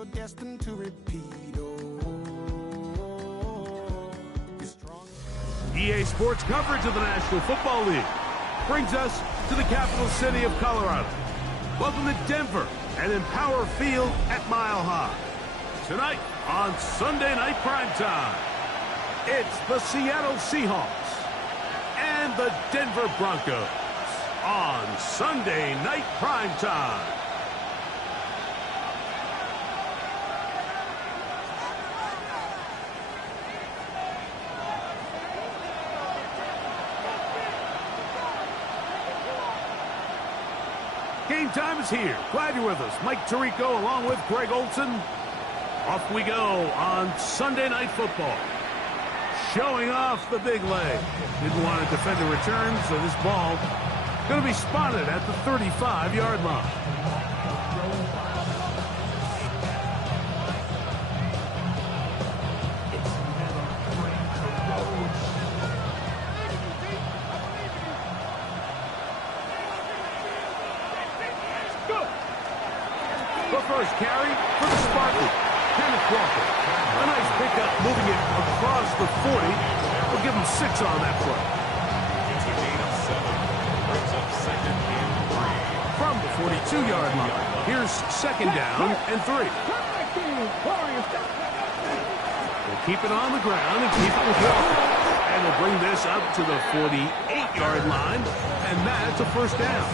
you're destined to repeat. EA Sports coverage of the National Football League brings us to the capital city of Colorado. Welcome to Denver and Empower Field at Mile High. Tonight on Sunday Night Primetime, it's the Seattle Seahawks and the Denver Broncos on Sunday Night Primetime. Game time is here. Glad you're with us. Mike Tirico along with Greg Olson. Off we go on Sunday Night Football. Showing off the big leg. Didn't want to defend the return, so this ball going to be spotted at the 35-yard line. First carry for the Spartans, Kenneth Walker. A nice pickup, moving it across the 40. We'll give him 6 on that play. From the 42-yard line, here's second down and 3. We'll keep it on the ground and keep it with Walker. And we'll bring this up to the 48-yard line, and that's a first down.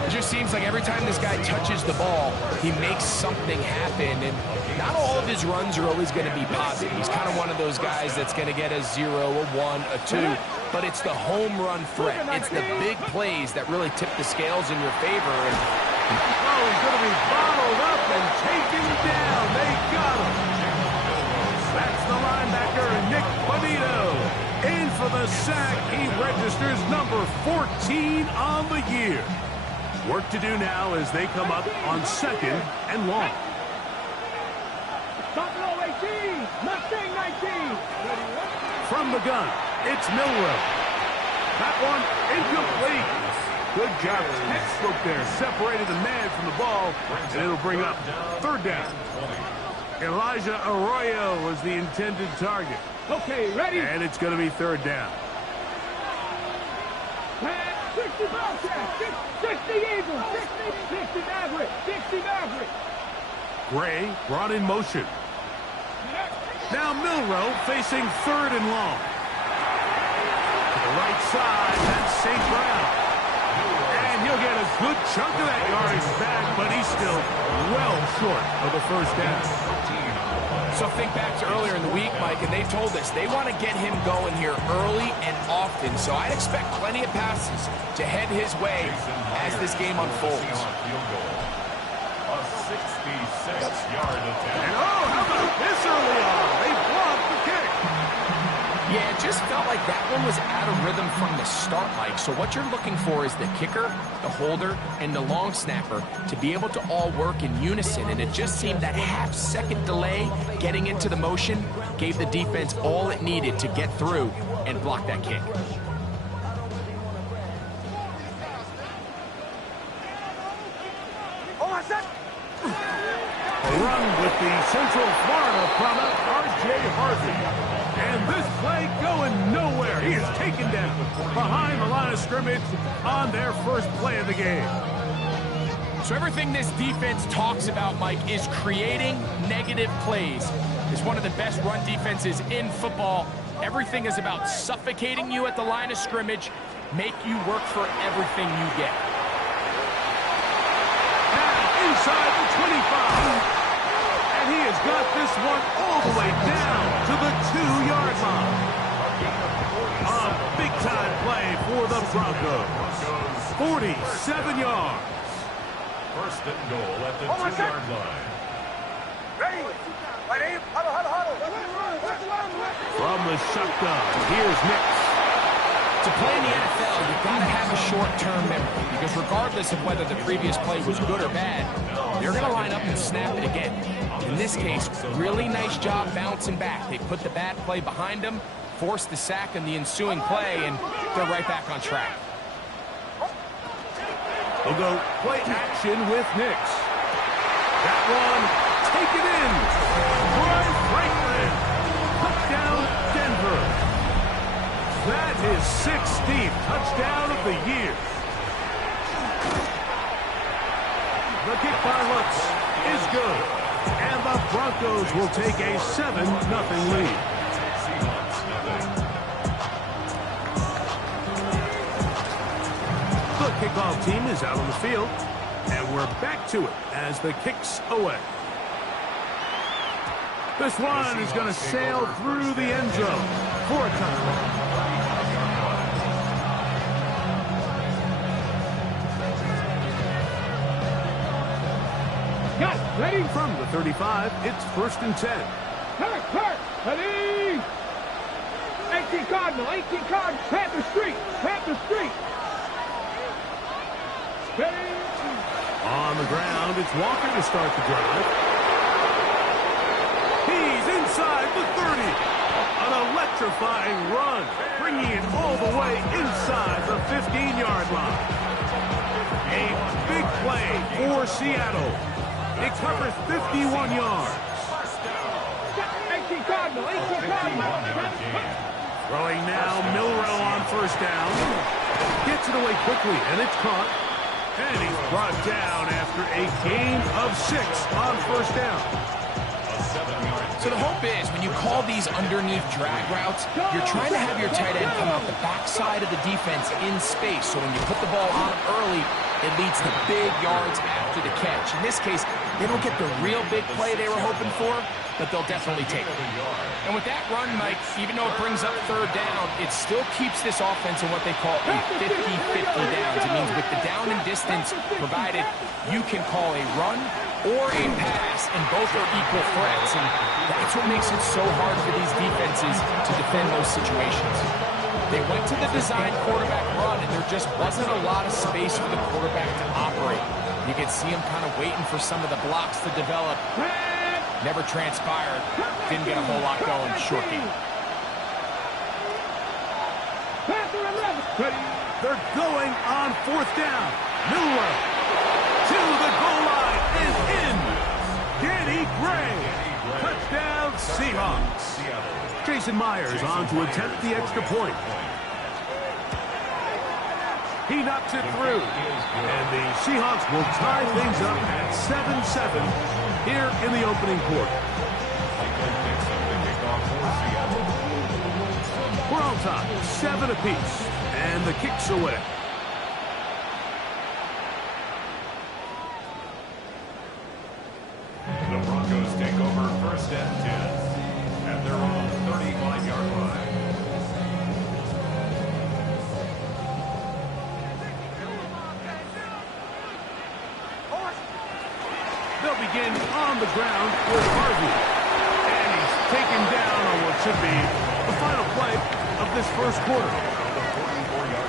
It just seems like every time this guy touches the ball, he makes something happen, and not all of his runs are always going to be positive. He's kind of one of those guys that's going to get a 0, a 1, a 2, but it's the home run threat. It's the big plays that really tip the scales in your favor. And oh, he's going to be bottled up and taken down. They got him. That's the linebacker, Nick Bonito. In for the sack. He registers number 14 on the year. Work to do now as they come up on second and long. From the gun, it's Milroe. That one incomplete. Good job, textbook there. Separated the man from the ball, and it'll bring up third down. Elijah Arroyo was the intended target. Okay, ready? And it's going to be third down. 60 Bobcats, 60 Eagles, 60 Maverick, 60 Maverick. Gray brought in motion. Now Milroe facing third and long. To the right side, that's St. Brown. And he'll get a good chunk of that yardage back, but he's still well short of the first down. So think back to earlier in the week, Mike, and they told us they want to get him going here early and often. So I'd expect plenty of passes to head his way as this game unfolds. A 66-yard attempt. And oh, how about this early on? They blocked the kick. Yeah, it just felt like that one was out of rhythm from the start, Mike. So what you're looking for is the kicker, the holder, and the long snapper to be able to all work in unison. And it just seemed that half-second delay getting into the motion gave the defense all it needed to get through and block that kick. A run with the Central Florida product, R.J. Harvey. And this play going nowhere. He is taken down behind the line of scrimmage on their first play of the game. So everything this defense talks about, Mike, is creating negative plays. It's one of the best run defenses in football. Everything is about suffocating you at the line of scrimmage, make you work for everything you get. Now inside the 25. And he has got this one all the way down to the 2-yard line. A big-time play for the Broncos. 47 yards. First and goal at the 2-yard line. Ready? Ready? Huddle. From the shotgun, here's Nix. To play in the NFL, you've got to have a short-term memory, because regardless of whether the previous play was good or bad, they're going to line up and snap it again. In this case, really nice job bouncing back. They put the bad play behind them, forced the sack in the ensuing play, and they're right back on track. They'll go play action with Nix. That one taken in. Troy Franklin. Touchdown, Denver. That is 16th touchdown of the year. The kick by Lutz is good. And the Broncos will take a 7-0 lead. The kickoff team is out on the field. And we're back to it as the kick's away. This one is going to sail through the end zone for a touchdown. Ready? From the 35, it's 1st and 10. Hurt. Ready? 18 Cardinal. Panther Street. Ready? On the ground, it's Walker to start the drive. He's inside the 30. An electrifying run, bringing it all the way inside the 15-yard line. A big play for Seattle. It covers 51 yards. 18 Cardinal. Throwing now, Milroe on 1st down. Gets it away quickly, and it's caught. And he's brought down after a gain of 6 on 1st down. So the hope is when you call these underneath drag routes, you're trying to have your tight end come out the backside of the defense in space. So when you put the ball on him early, it leads to big yards after the catch. In this case, they don't get the real big play they were hoping for, but they'll definitely take it. And with that run, Mike, even though it brings up 3rd down, it still keeps this offense in what they call a 50-50 downs. It means with the down and distance provided, you can call a run or a pass, and both are equal threats. And that's what makes it so hard for these defenses to defend those situations. They went to the design quarterback run, and there just wasn't a lot of space for the quarterback to operate. You could see him kind of waiting for some of the blocks to develop. Never transpired. Didn't get a whole lot going. Short game. They're going on 4th down. Milroe to the goal line and in. Danny Gray. Touchdown, Seahawks. Jason Myers on to attempt the extra point. He knocks it through. And the Seahawks will tie things up at 7-7 here in the opening quarter. We're on top, 7 apiece. And the kick's away. The Broncos take over 1st and 10 at their own 35-yard line. They'll begin on the ground with Harvey. And he's taken down on what should be the final play of this 1st quarter.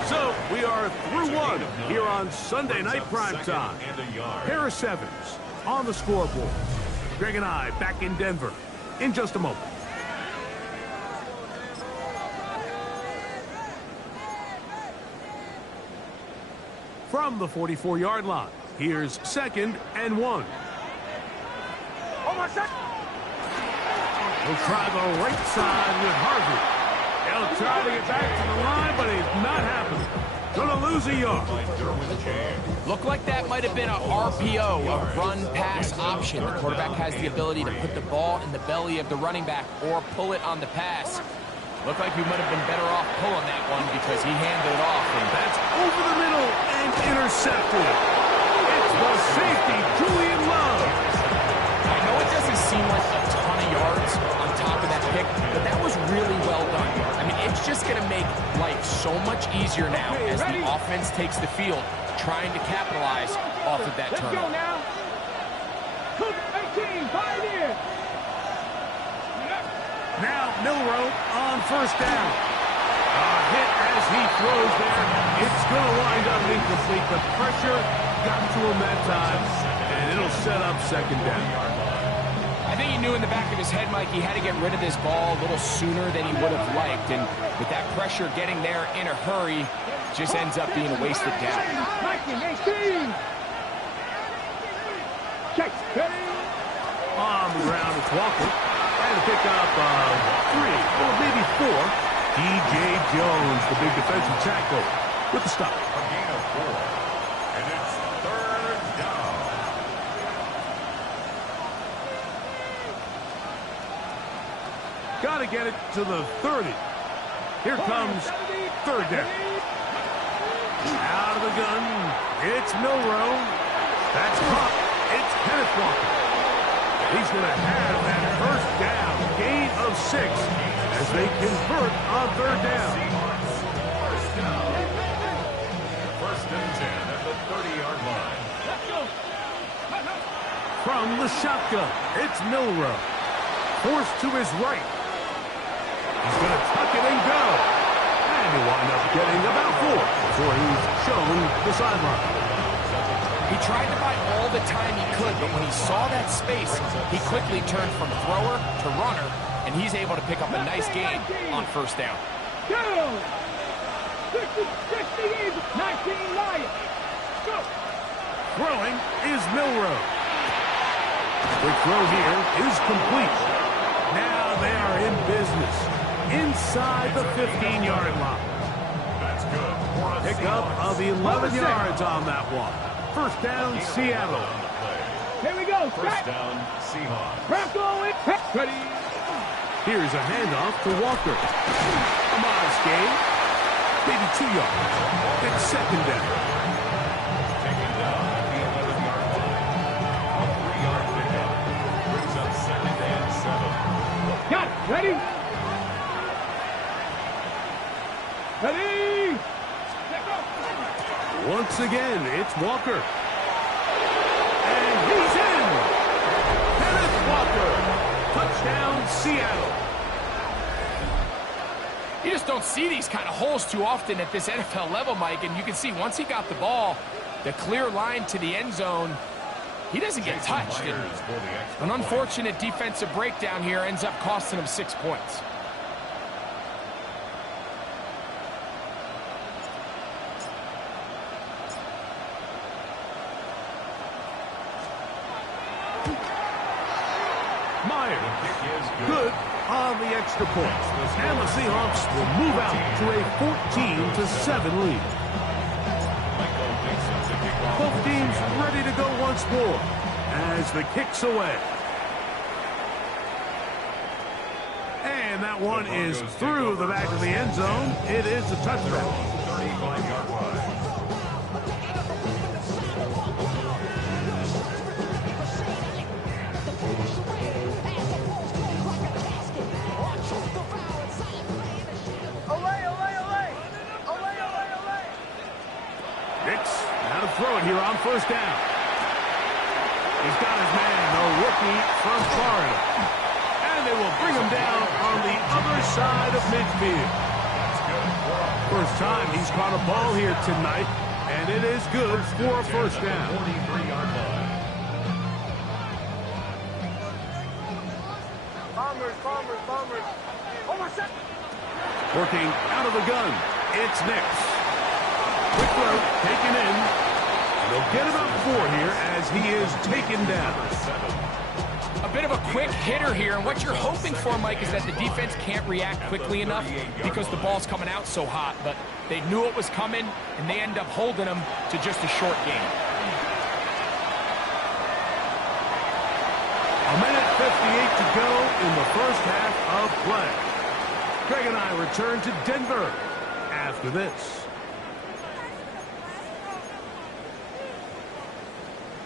So we are through 1 here on Sunday Night Primetime. Harris Evans on the scoreboard. Greg and I back in Denver in just a moment. From the 44-yard line, here's 2nd and 1. He'll try the right side with Harvey. He'll try to get back to the line, but he's not happening. Gonna lose a yard. Looked like that might have been a RPO, a run-pass option. The quarterback has the ability to put the ball in the belly of the running back or pull it on the pass. Looked like he might have been better off pulling that one because he handed it off. And that's over the middle and intercepted. It's the safety, Julian Love. I know it doesn't seem like a ton of yards on top of that pick, but that was really well done. I mean, it's just going to make life so much easier now as the offense takes the field, trying to capitalize off of that turnover. Let's go now. 18, 5 in. Now Milroe on 1st down. A hit as he throws there. It's going to wind up incomplete. The pressure got to him that time, and it'll set up 2nd down. I think he knew in the back of his head, Mike, he had to get rid of this ball a little sooner than he would have liked. And with that pressure getting there in a hurry, just ends up being a wasted down. Check, ready? On the ground, it's Walker. And a pickup of 3, or maybe 4. D.J. Jones, the big defensive tackle, with the stop. A gain of 4. And it's 3rd down. Got to get it to the 30. Here comes 3rd down. Out of the gun, it's Milroe. That's caught. It's Kenneth Walker. He's going to have that 1st down, gain of 6, as they convert on 3rd down. 1st down. 1st and 10 at the 30-yard line. From the shotgun, it's Milroe. Forced to his right. He's going to tuck it and go. And he'll wind up getting about 4 before he's shown the sideline. He tried to buy all the time he could, but when he saw that space, he quickly turned from thrower to runner, and he's able to pick up a nice gain on 1st down. Go! 60 Eagles, 19 Lions. Go! Throwing is Milroe. The throw here is complete. Now they are in business. Inside the 15-yard line. That's good. Pickup of 11 yards on that one. 1st down, Seattle. Here we go. 1st down, Seahawks. Bronco in ready. Here's a handoff to Walker. A modest gain. Maybe 2 yards. It's 2nd down. Taken down at the 11-yard line. A 3-yard pickup. Brings up 2nd and 7. Got it. Ready? Ready? Let go. Once again, it's Walker. And he's in! Kenneth Walker! Touchdown, Seattle. You just don't see these kind of holes too often at this NFL level, Mike, and you can see once he got the ball, the clear line to the end zone, he doesn't get touched. And an unfortunate defensive breakdown here ends up costing him 6 points. Good on the extra point. And the Seahawks will move out to a 14-7 lead. Both teams ready to go once more as the kick's away. And that one is through the back of the end zone. It is a touchdown. 35-yard line. Throw it here on 1st down. He's got his man, the rookie from Florida. And they will bring him down on the other side of midfield. First time he's caught a ball here tonight, and it is good for a 1st down. 43-yard line. Bombers. Working out of the gun, it's Nix. Quick throw, taken in. They'll get about 4 here as he is taken down. A bit of a quick hitter here, and what you're hoping for, Mike, is that the defense can't react quickly enough because the ball's coming out so hot, but they knew it was coming, and they end up holding him to just a short gain. A minute 58 to go in the 1st half of play. Greg and I return to Denver after this.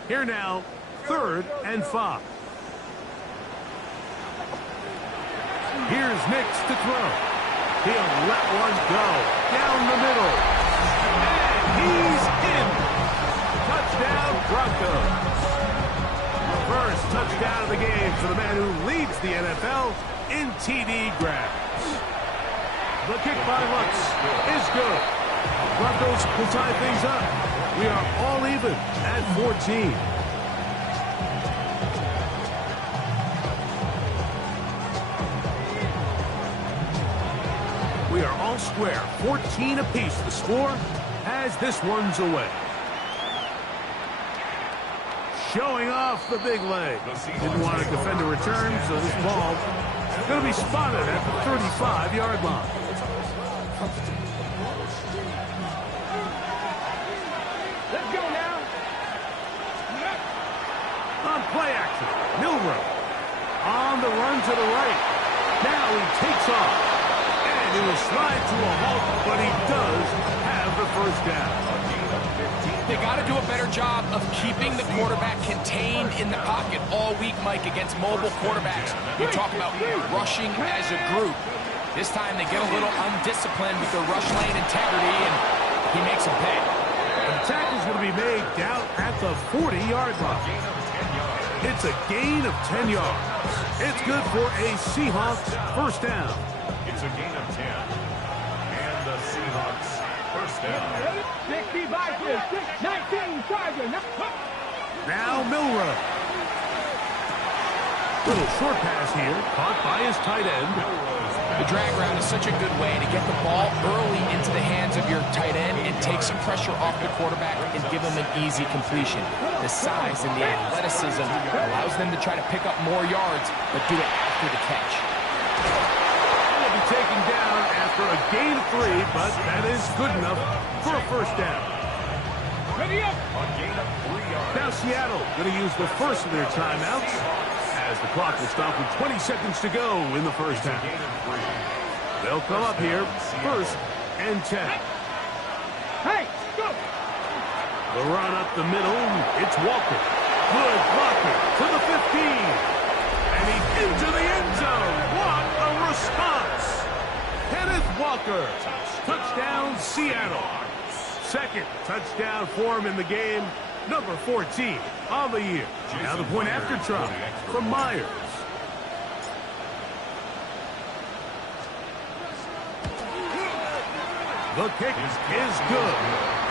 Here now, 3rd and 5. Here's Nix to throw. He'll let one go down the middle. And he's in. Touchdown, Broncos. First touchdown of the game for the man who leads the NFL in TD grabs. The kick by Lutz is good. Broncos will tie things up. We are all even at 14. We are all square. 14 apiece the score as this one's away. showing off the big leg. Didn't want to defend a return, so this ball is going to be spotted at the 35-yard line. Let's go now. On play action, Milroe on the run to the right. Now he takes off, and he will slide to a halt, but he does have the first down. They got to do a better job of keeping the quarterback contained in the pocket all week, Mike, against mobile quarterbacks. You talk about rushing as a group. This time they get a little undisciplined with their rush lane integrity, and he makes them pay. The tackle is going to be made down at the 40-yard line. It's a gain of 10 yards. It's good for a Seahawks first down. It's a gain of 10. And the Seahawks first down. 60 Vikings, 19 Chargers. Now Milroe. Little short pass here, caught by his tight end. The drag route is such a good way to get the ball early into the hands of your tight end and take some pressure off the quarterback and give him an easy completion. The size and the athleticism allows them to try to pick up more yards, but do it after the catch. Will be taken down after a gain of 3, but that is good enough for a first down. Ready up. On gain of 3 yards. Now Seattle going to use the first of their timeouts as the clock will stop with 20 seconds to go in the first half. Gain of 3. They'll come up here first and 10. Hey, go. The run up the middle, it's Walker. Good blocking to the 15. And he's into the end zone. What a response. Kenneth Walker. Touchdown, Seattle. Second touchdown for him in the game. Number 14 on the year. Now the point after try from Myers. The kick is good.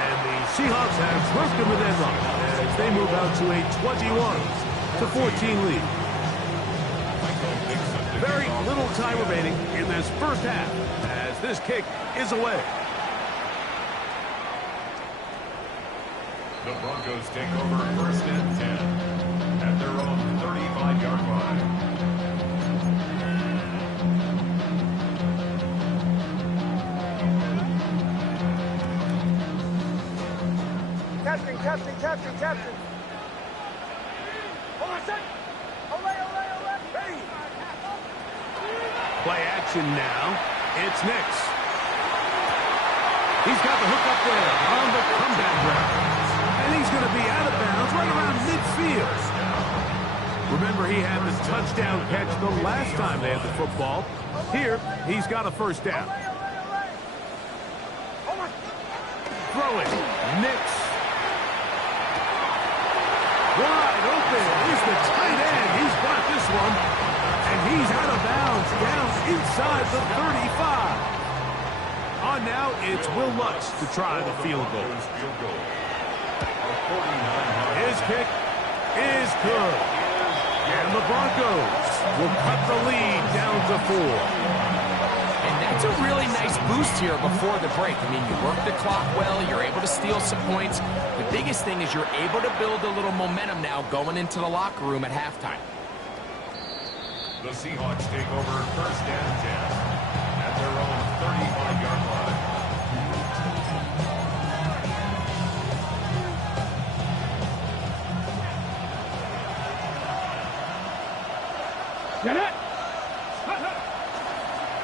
And the Seahawks have broken the deadlock as they move out to a 21-14 lead. Very little time remaining in this first half as this kick is away. The Broncos take over first and 10 at their own 35-yard line. Captain. Hold on a second. Ole. Hey. Play action now. It's Nix. He's got the hook up there on the comeback route. And he's going to be out of bounds right around midfield. Remember, he had the touchdown catch the last time they had the football. Here, he's got a first down. Throw it. Nix. Wide open is the tight end. He's got this one. And he's out of bounds down inside the 35. On now, it's Will Lutz to try the field goal. His kick is good. And the Broncos will cut the lead down to 4. And that's a really nice boost here before the break. I mean, you work the clock well, you're able to steal some points. The biggest thing is you're able to build a little momentum now going into the locker room at halftime. The Seahawks take over first and 10 at their own 35-yard line. Get it.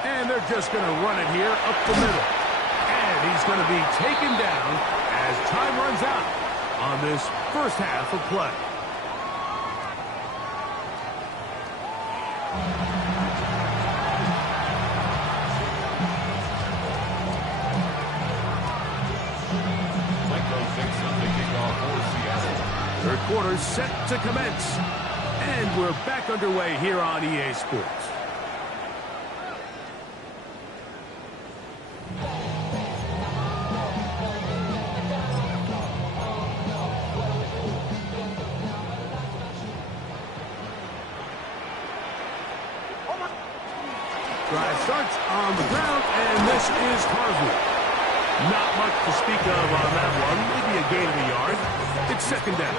And they're just going to run it here up the middle. And he's going to be taken down as time runs out on this first half of play. Third quarter set to commence. And we're back underway here on EA Sports. Drive starts on the ground, and this is Harvey. Not much to speak of on that one. Maybe a gain of a yard. It's second down.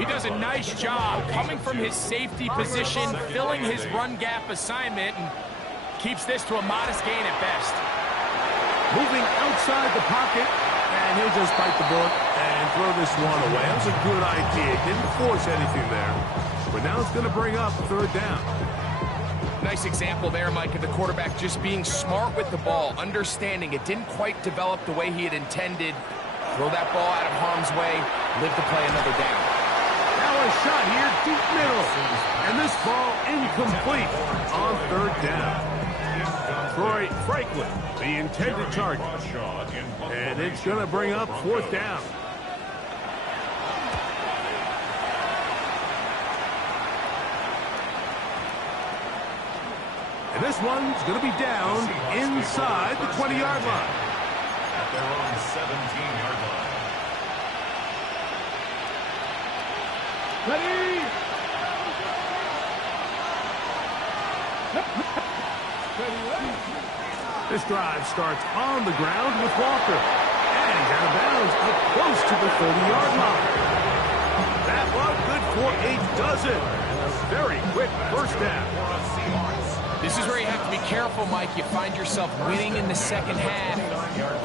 He does a nice job coming from his safety position, filling his run gap assignment, and keeps this to a modest gain at best. Moving outside the pocket, and he'll just bite the bullet and throw this one away. That was a good idea. Didn't force anything there. But now it's going to bring up third down. Nice example there, Mike, of the quarterback just being smart with the ball, understanding it didn't quite develop the way he had intended. Throw that ball out of harm's way, live to play another down. Now a shot here, deep middle. And this ball incomplete on third down. Troy Franklin, the intended target. And it's going to bring up fourth down. And this one's going to be down inside the 20-yard line. At their own 17-yard line. Ready? This drive starts on the ground with Walker. And out of bounds up close to the 30-yard line. That one good for a dozen. And a very quick first down. This is where you have to be careful, Mike. You find yourself winning in the second half.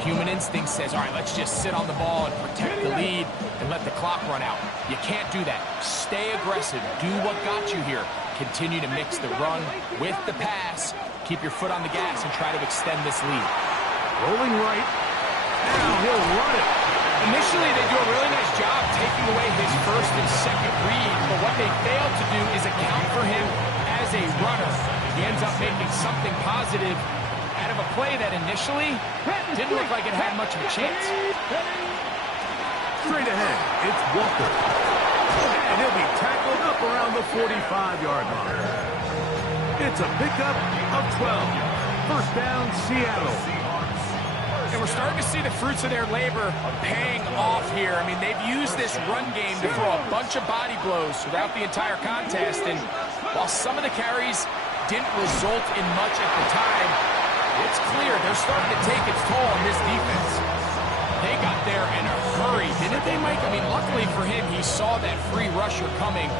Human instinct says, all right, let's just sit on the ball and protect the lead and let the clock run out. You can't do that. Stay aggressive. Do what got you here. Continue to mix the run with the pass. Keep your foot on the gas and try to extend this lead. Rolling right. Now he'll run it. Initially, they do a really nice job taking away his first and second read, but what they fail to do is account for him as a runner. He ends up making something positive out of a play that initially didn't look like it had much of a chance. Straight ahead, it's Walker. And he'll be tackled up around the 45-yard line. It's a pickup of 12. First down, Seattle. And we're starting to see the fruits of their labor paying off here. I mean, they've used this run game to throw a bunch of body blows throughout the entire contest. And while some of the carries didn't result in much at the time, it's clear they're starting to take its toll on this defense. They got there in a hurry, didn't they, Mike? I mean, luckily for him, he saw that free rusher coming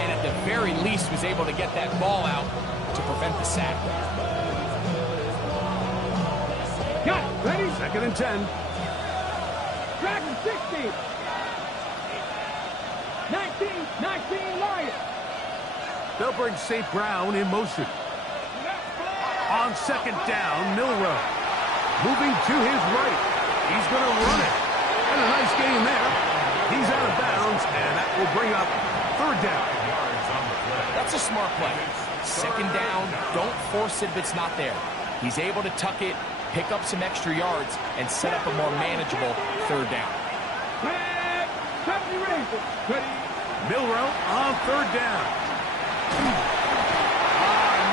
and at the very least was able to get that ball out to prevent the sack. Got it. Ready? Second and 10. Dragon 60. 19 Lions. They'll bring St. Brown in motion. On second down, Milroe. Moving to his right. He's going to run it. And a nice gain there. He's out of bounds, and that will bring up third down. That's a smart play. Second down, don't force it if it's not there. He's able to tuck it, pick up some extra yards, and set up a more manageable third down. Milroe on third down.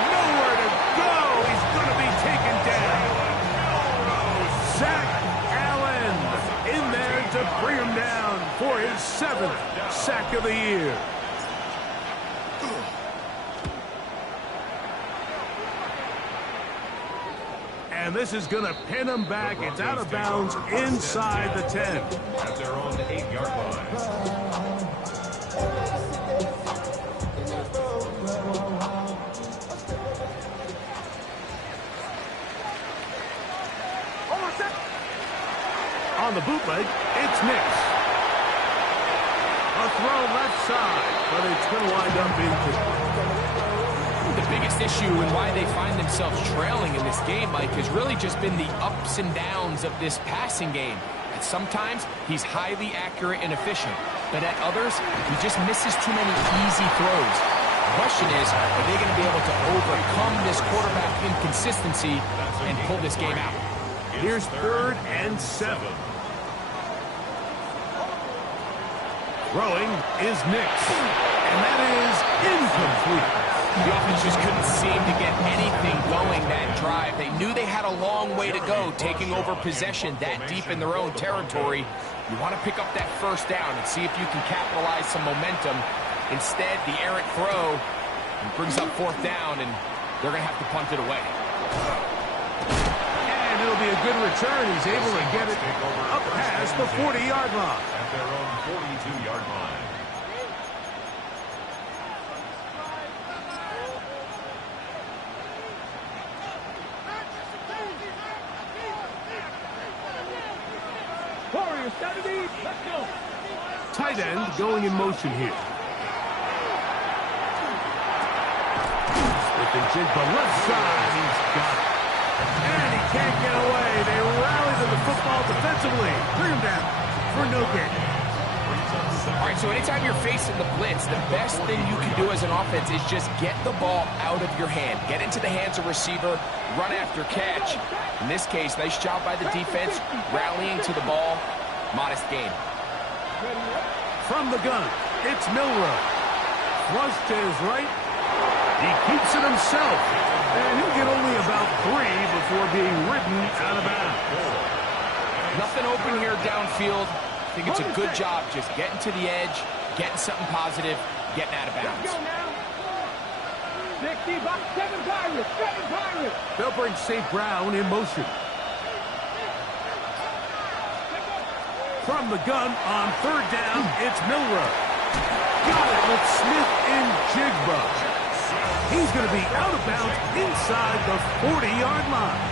Nowhere to go. He's going to be taken down. Zach Allen in there to bring him down for his 7th sack of the year. And this is going to pin him back. It's out of bounds inside the 10. At their own 8-yard line. On the bootleg, it's Nix. A throw left side, but it's going to wind up incomplete. The biggest issue and why they find themselves trailing in this game, Mike, has really just been the ups and downs of this passing game. At sometimes, he's highly accurate and efficient, but at others, he just misses too many easy throws. The question is, are they going to be able to overcome this quarterback inconsistency and pull this game out? Here's third and 7. Throwing is Nix, and that is incomplete. The offense just couldn't seem to get anything going that drive. They knew they had a long way to go, taking over possession that deep in their own territory. You want to pick up that first down and see if you can capitalize some momentum. Instead, the errant throw brings up fourth down, and they're going to have to punt it away. And it'll be a good return. He's able to get it up past the 40-yard line. At their own 42-yard line. Warriors 70. Let's go. Tight end going in motion here. With the Jigba left side, he's got it. And he can't get away. They rally to the football defensively. Bring him down for no gain. All right, so anytime you're facing the blitz, the best thing you can do as an offense is just get the ball out of your hand. Get into the hands of receiver, run after catch. In this case, nice job by the defense, rallying to the ball. Modest gain. From the gun, it's Milroe. Flush to his right. He keeps it himself. And he'll get only about 3 before being ridden out of bounds. Nothing open here downfield. I think it's a good job just getting to the edge, getting something positive, getting out of Let's bounds. go now. 60, box 7 Pirates. 7 Pirates. They'll bring St. Brown in motion. From the gun on 3rd down, it's Milroe. Got it with Smith and Jigba. He's going to be out of bounds inside the 40-yard line.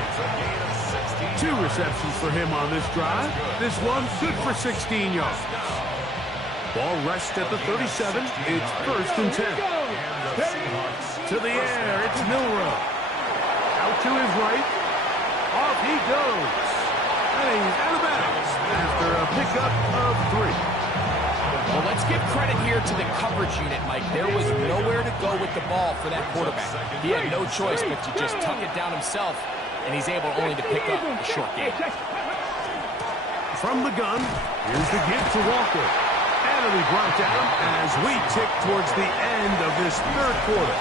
2 receptions for him on this drive. This one good for 16 yards. Ball rests at the 37. It's 1st and 10. To the air, it's Milroe. Out to his right. Off he goes. And he's out of bounds after a pickup of 3. Well, let's give credit here to the coverage unit, Mike. There was nowhere to go with the ball for that quarterback. He had no choice but to just tuck it down himself, and he's able only to pick up a short gain. From the gun, here's the give to Walker. And it'll be brought down as we tick towards the end of this 3rd quarter.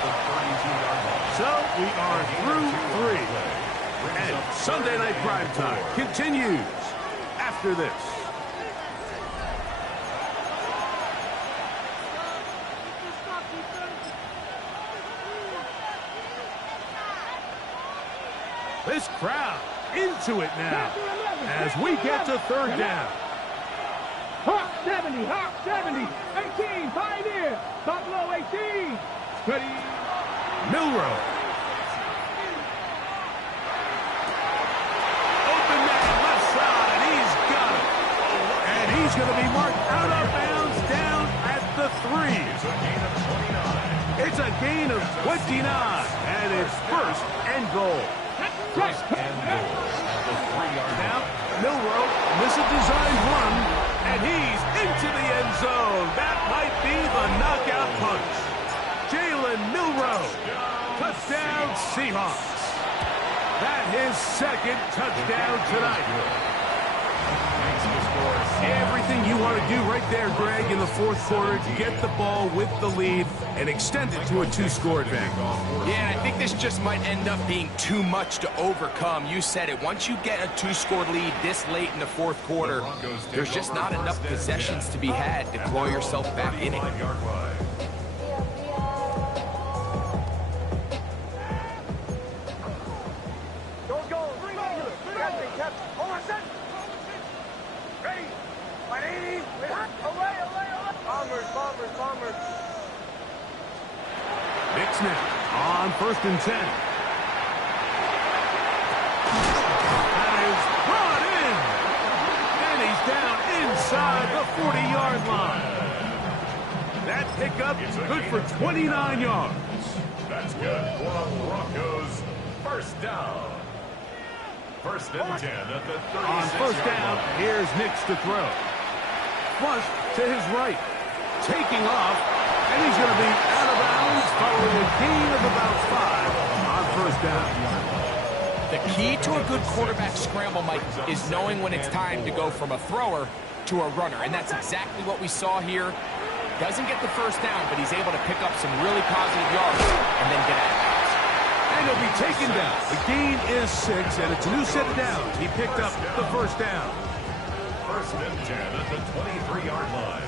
So we are through 3. And Sunday Night Primetime continues after this. This crowd into it now as we get to 3rd down. Hawk 70, Hawk 70, 18, Pioneer, Buffalo 18. Ready? Milroe. Open man, left side, he's got it. And he's going to be marked out of bounds down at the 3. It's a gain of 29, and it's 1st and goal. Now, Milroe misses a designed run, and he's into the end zone. That might be the knockout punch. Jalen Milroe, touchdown Seahawks. That his 2nd touchdown tonight. Everything you want to do right there, Greg, in the 4th quarter to get the ball with the lead and extend it to a 2-score advantage. Yeah, and I think this just might end up being too much to overcome. You said it. Once you get a 2-score lead this late in the 4th quarter, there's just not enough possessions to be had to claw yourself back in it. Mix now on 1st and 10. That is brought in. And he's down inside the 40-yard line. That pickup is good for 29 yards. That's good for the Broncos. 1st down. 1st and 10 at the 36. On 1st down, here's Nix to throw. Flush to his right. Taking off. And he's going to be out of bounds following a gain of about 5 on 1st down. The key to a good quarterback scramble, Mike, is knowing when it's time to go from a thrower to a runner. And that's exactly what we saw here. Doesn't get the 1st down, but he's able to pick up some really positive yards and then get out of bounds. And he'll be taken down. The gain is 6, and it's a new set of downs. He picked up the 1st down. 1st and 10 at the 23-yard line.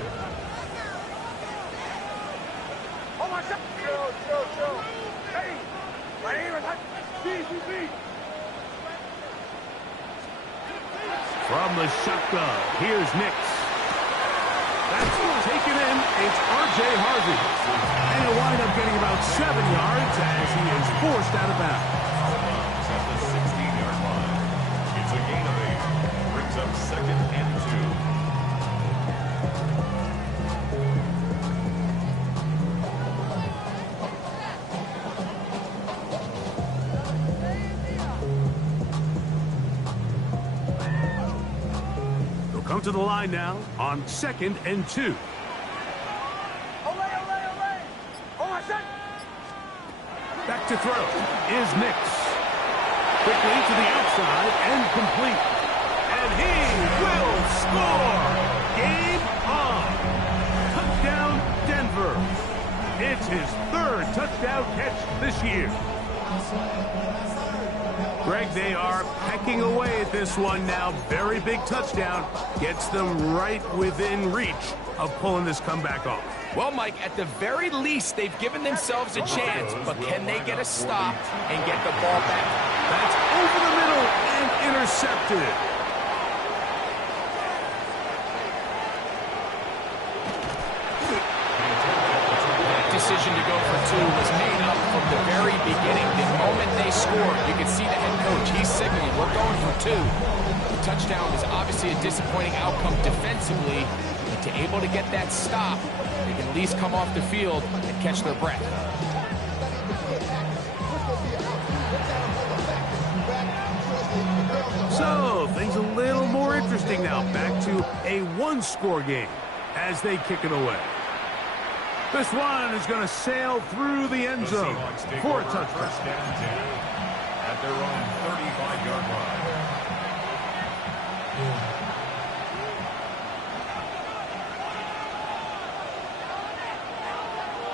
From the shotgun, here's Nix. That's taken in. It's R.J. Harvey. And he'll wind up getting about 7 yards as he is forced out of bounds. At the 16-yard line. It's a gain of 8. Brings up 2nd and 2. down to the line now on 2nd and 2. Back to throw is Nix. Quickly to the outside and complete. And he will score! Game on! Touchdown, Denver. It's his 3rd touchdown catch this year. Greg, they are pecking away at this one now. Very big touchdown. Gets them right within reach of pulling this comeback off. Well, Mike, at the very least, they've given themselves a chance, but can they get a stop and get the ball back? That's over the middle and intercepted. That decision to go for 2 was made up from the very beginning. The moment they scored, you could see the head coach. He's signaling, we're going for 2. The touchdown was obviously a disappointing outcome defensively, but to able to get that stop, they can at least come off the field and catch their breath. So, things a little more interesting now. Back to a 1-score game as they kick it away. This one is going to sail through the end zone for a touchdown. First down 10 at their own 35-yard line.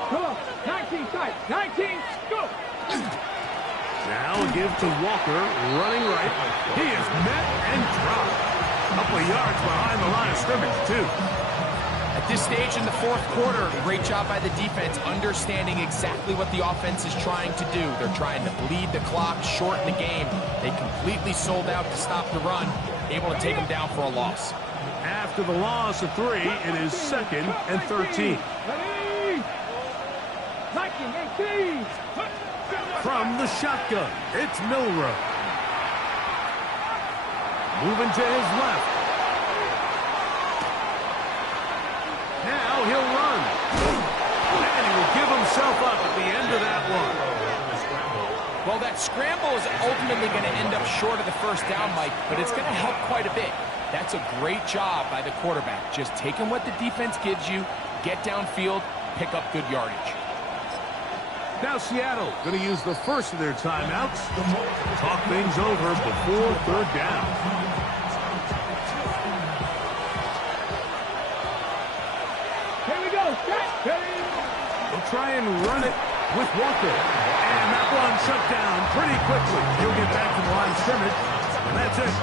Come on, 19 side, 19, go! Now a give to Walker, running right. He is met and dropped. A couple of yards behind the line of scrimmage, too. At this stage in the 4th quarter, great job by the defense understanding exactly what the offense is trying to do. They're trying to bleed the clock, shorten the game. They completely sold out to stop the run, able to take them down for a loss. After the loss of 3, it is 2nd and 13. Ready? 19, 18. From the shotgun, it's Milroe. Moving to his left. Now he'll run. And he will give himself up at the end of that one. Well, that scramble is ultimately going to end up short of the first down, Mike, but it's going to help quite a bit. That's a great job by the quarterback. Just taking what the defense gives you, get downfield, pick up good yardage. Now Seattle going to use the first of their timeouts. Talk things over before 3rd down. Here we go, set, ready? They'll try and run it with Walker. And that one shut down pretty quickly. He'll get back to the line of scrimmage, and that's it.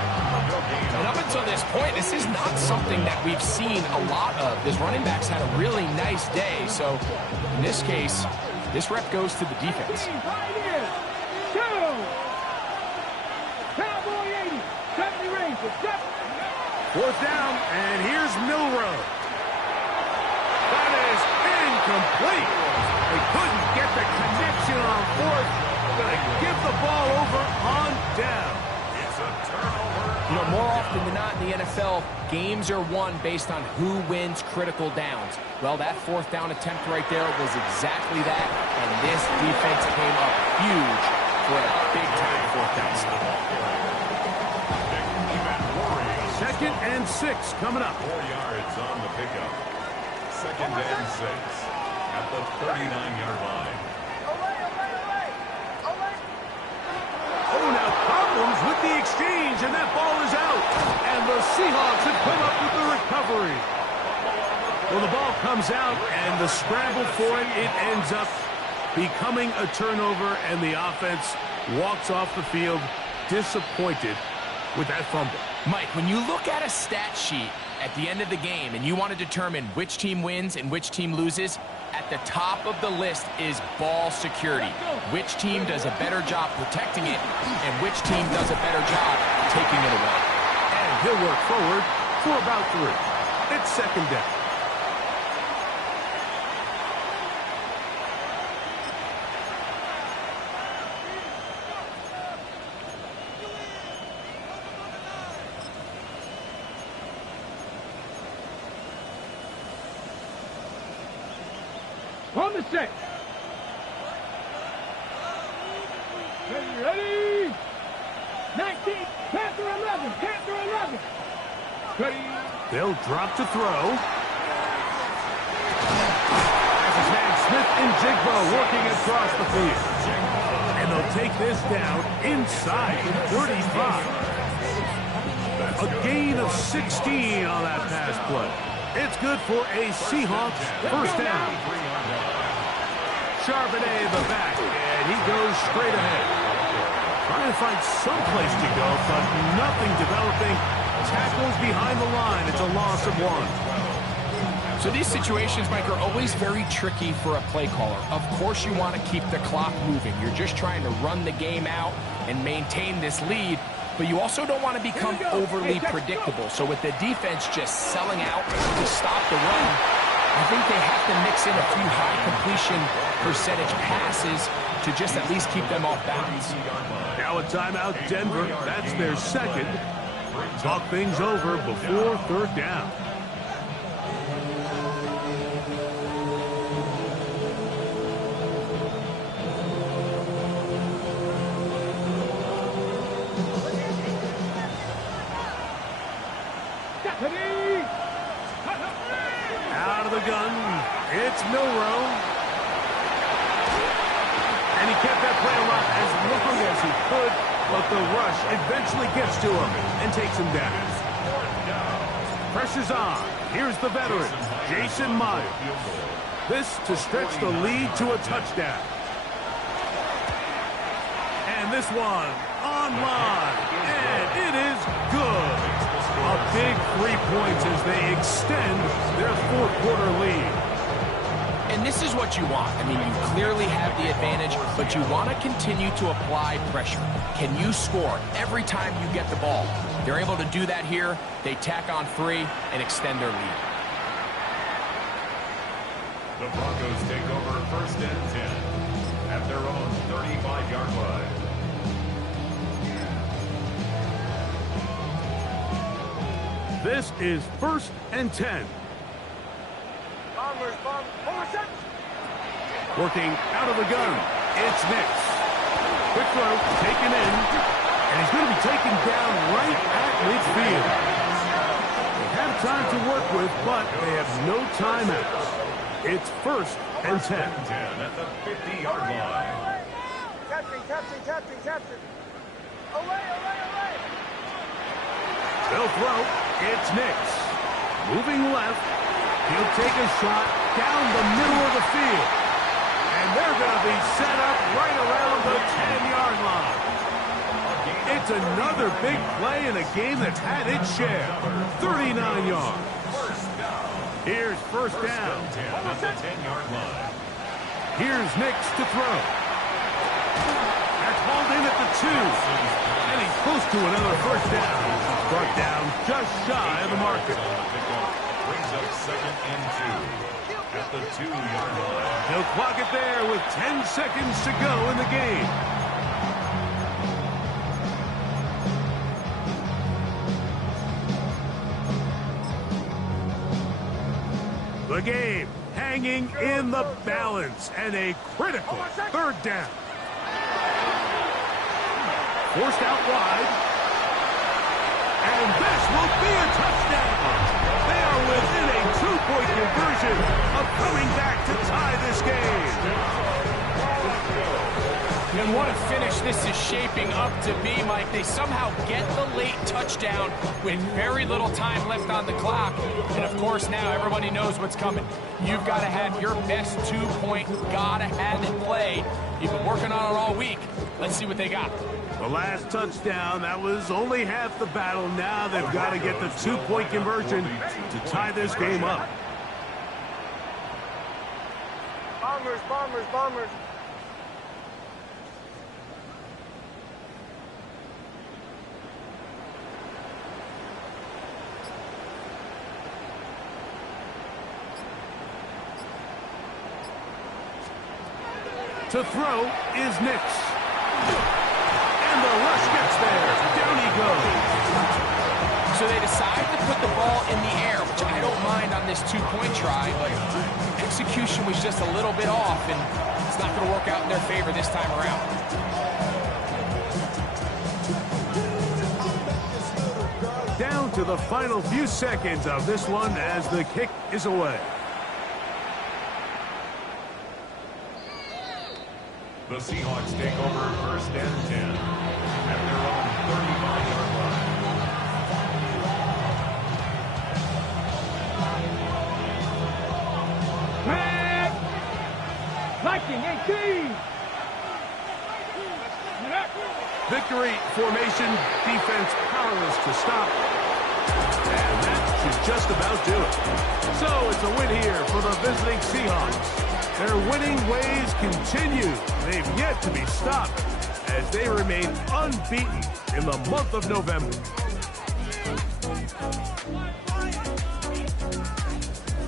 And up until this point, this is not something that we've seen a lot of. This running back's had a really nice day. So in this case, this rep goes to the defense. Right here, 2. Cowboy 80, 70 range, 4th down, and here's Milroe. That is incomplete. They couldn't get the connection on 4th. Gonna give the ball over on down. It's a turnover. You know, more often than not in the NFL, games are won based on who wins critical downs. Well, that 4th down attempt right there was exactly that, and this defense came up huge for a big-time 4th down stop. 2nd and 6 coming up. 4 yards on the pickup. 2nd and 6 at the 39-yard line. Oh, now problems with the exchange, and that ball is out. And the Seahawks have come up with the recovery. Well, the ball comes out, and the scramble for it, it ends up becoming a turnover, and the offense walks off the field disappointed with that fumble. Mike, when you look at a stat sheet at the end of the game and you want to determine which team wins and which team loses, at the top of the list is ball security. Which team does a better job protecting it and which team does a better job taking it away. And he'll work forward for about 3. It's 2nd down. On the set. Ready? 19, Panther 11, Panther 11. Ready? They'll drop to throw. As his man Smith-Njigba working across the field. And they'll take this down inside the 35. A gain of 16 on that pass play. It's good for a Seahawks first down. Charbonnet in the back, and he goes straight ahead. Trying to find some place to go, but nothing developing. Tackles behind the line. It's a loss of 1. So these situations, Mike, are always very tricky for a play caller. Of course you want to keep the clock moving. You're just trying to run the game out and maintain this lead, but you also don't want to become overly predictable. So with the defense just selling out to stop the run, I think they have to mix in a few high completion percentage passes to just at least keep them off balance. Now a timeout, Denver. That's their second. Talk things over before third down. Out of the gun, it's Milroe. And he kept that play alive as long as he could, but the rush eventually gets to him and takes him down. Pressure's on. Here's the veteran, Jason Myers. This to stretch the lead to a touchdown. And this one online, and it is good. A big 3 points as they extend their fourth-quarter lead. And this is what you want. I mean, you clearly have the advantage, but you want to continue to apply pressure. Can you score every time you get the ball? They're able to do that here. They tack on 3 and extend their lead. The Broncos take over first and 10 at their own 35-yard line. This is first and 10. Working out of the gun, it's Nix. Quick throw, taken in, and he's going to be taken down right at midfield. They have time to work with, but they have no timeouts. It's first and 10. At the 50-yard line. Captain. Away. They'll throw. It's Nix. Moving left. He'll take a shot down the middle of the field. And they're going to be set up right around the 10-yard line. It's another big play in a game that's had its share. 39 yards. Here's first down. At the 10-yard line. Here's Nix to throw. That's hauled in at the 2. And he's close to another first down. Brought down just shy of the marker. Brings up second and 2 at the 2-yard line. He'll clock it there with 10 seconds to go in the game. The game hanging in the balance and a critical third down. Forced out wide. And this will be a touchdown. They are within a 2-point conversion of coming back to tie this game. And what a finish this is shaping up to be, Mike. They somehow get the late touchdown with very little time left on the clock. And, of course, now everybody knows what's coming. You've got to have your best 2-point, gotta have it play. You've been working on it all week. Let's see what they got. The last touchdown, that was only half the battle. Now they've got to get the 2-point conversion to tie this game up. Bombers. To throw is Nix. And the rush gets there. Down he goes. So they decide to put the ball in the air, which I don't mind on this 2-point try, but execution was just a little bit off, and it's not going to work out in their favor this time around. Down into the final few seconds of this one as the kick is away. The Seahawks take over 1st and 10 at their own 35-yard line. Back! Viking 18! Victory formation, defense powerless to stop. And that should just about do it. So it's a win here for the visiting Seahawks. Their winning ways continue. They've yet to be stopped as they remain unbeaten in the month of November.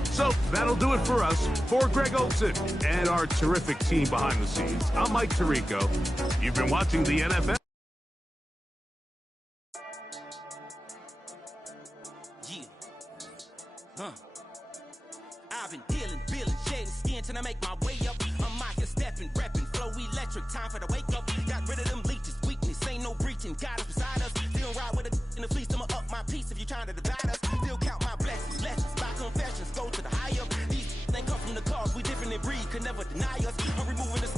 So that'll do it for us. For Greg Olsen and our terrific team behind the scenes, I'm Mike Tirico. You've been watching the NFL. I've been dealing, shedding skin till I make my way up. I'm out here stepping, repping, flow electric, time for the wake up. Got rid of them leeches, weakness, ain't no breaching. God is beside us, still ride with a in the fleece. I'ma up my piece if you're trying to divide us. Still count my blessings, lessons, my confessions, go to the higher. These ain't come from the cars, we different in breed, could never deny us. I'm removing the